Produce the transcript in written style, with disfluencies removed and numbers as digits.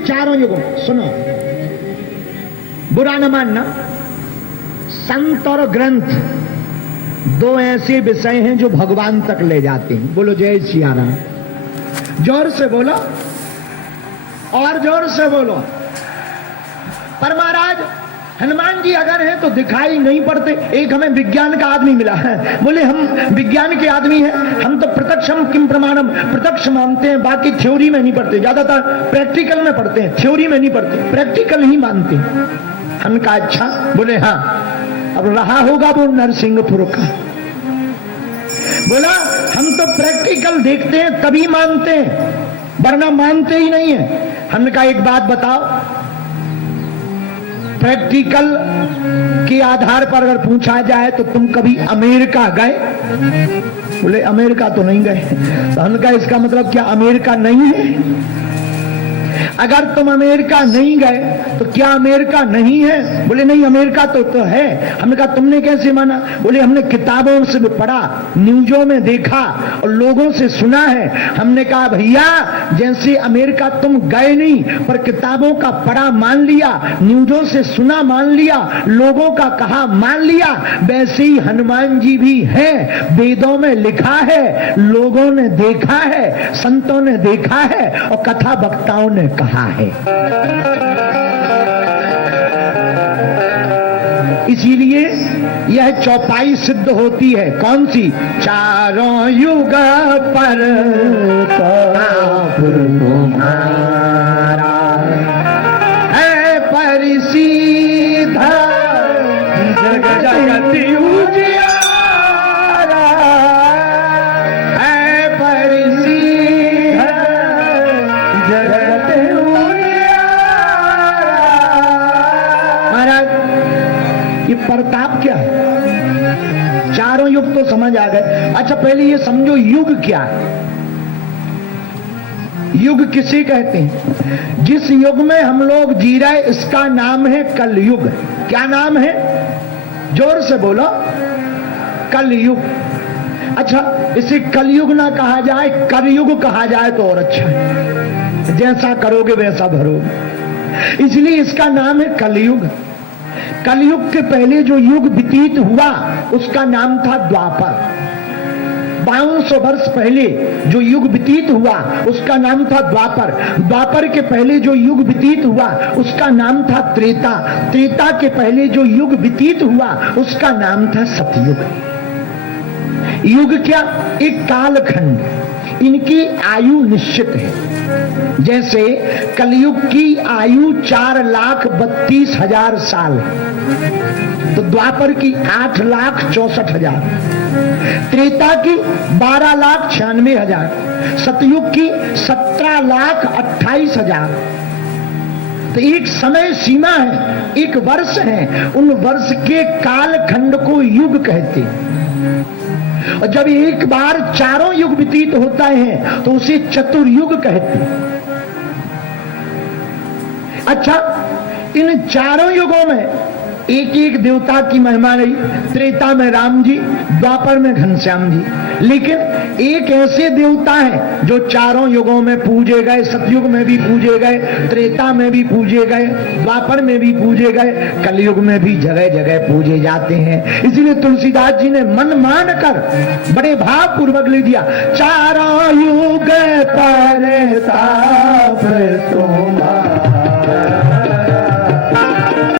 चारों युगों, सुनो, बुरा न मानना, संत और ग्रंथ दो ऐसे विषय हैं जो भगवान तक ले जाते हैं। बोलो जय सिया राम। जोर से बोलो और जोर से बोलो। पर महाराज हनुमान जी अगर हैं तो दिखाई नहीं पड़ते। एक हमें विज्ञान का आदमी मिला है, बोले हम विज्ञान के आदमी हैं, हम तो प्रत्यक्षम किम प्रमाणम, प्रत्यक्ष मानते हैं, बाकी थ्योरी में नहीं पढ़ते, ज्यादातर प्रैक्टिकल में पढ़ते हैं, थ्योरी में नहीं पढ़ते, प्रैक्टिकल ही मानते हैं। हम कहा अच्छा, बोले हाँ। अब रहा होगा वो नरसिंहपुर का, बोला हम तो प्रैक्टिकल देखते हैं तभी मानते हैं, वरना मानते ही नहीं है। हमने कहा एक बात बताओ, प्रैक्टिकल के आधार पर अगर पूछा जाए तो तुम कभी अमेरिका गए? बोले अमेरिका तो नहीं गए। तो हमने कहा इसका मतलब क्या अमेरिका नहीं है? अगर तुम अमेरिका नहीं गए तो क्या अमेरिका नहीं है? बोले नहीं, अमेरिका तो है। हमने कहा तुमने कैसे माना? बोले हमने किताबों से पढ़ा, न्यूज़ों में देखा और लोगों से सुना है। हमने कहा भैया जैसे अमेरिका तुम गए नहीं पर किताबों का पढ़ा मान लिया, न्यूज़ों से सुना मान लिया, लोगों का कहा मान लिया, वैसे ही हनुमान जी भी है। वेदों में लिखा है, लोगों ने देखा है, संतों ने देखा है और कथा वक्ताओं ने कहा है। इसीलिए यह चौपाई सिद्ध होती है। कौन सी? चारों युग पर तुम्हारा है परिसीधा, जग जगत उजियारा है परिसीधा, जगत ये प्रताप क्या है? चारों युग तो समझ आ गए। अच्छा पहले ये समझो युग क्या है। युग किसे कहते हैं? जिस युग में हम लोग जी रहे इसका नाम है कलयुग। क्या नाम है? जोर से बोलो। कलयुग। अच्छा इसे कलयुग ना कहा जाए, कलयुग कहा जाए तो और अच्छा है। जैसा करोगे वैसा भरोगे, इसलिए इसका नाम है कलयुग। कलयुग के पहले जो युग व्यतीत हुआ उसका नाम था द्वापर। 5200 वर्ष पहले जो युग व्यतीत हुआ उसका नाम था द्वापर। द्वापर के पहले जो युग व्यतीत हुआ उसका नाम था त्रेता। त्रेता के पहले जो युग व्यतीत हुआ उसका नाम था सतयुग। युग क्या? एक कालखंड। इनकी आयु निश्चित है। जैसे कलयुग की आयु 4,32,000 साल है, तो द्वापर की 8,64,000, त्रेता की 12,96,000, सतयुग की 17,28,000। तो एक समय सीमा है, एक वर्ष है, उन वर्ष के कालखंड को युग कहते हैं। और जब एक बार चारों युग व्यतीत होता है तो उसे चतुर्युग कहते हैं। अच्छा इन चारों युगों में एक एक देवता की महिमा रही। त्रेता में राम जी, द्वापर में घनश्याम जी, लेकिन एक ऐसे देवता हैं जो चारों युगों में पूजे गए। सतयुग में भी पूजे गए, त्रेता में भी पूजे गए, द्वापर में भी पूजे गए, कलयुग में भी जगह जगह पूजे जाते हैं। इसलिए तुलसीदास जी ने मन मान कर बड़े भाव पूर्वक लिख दिया, चारों युग पर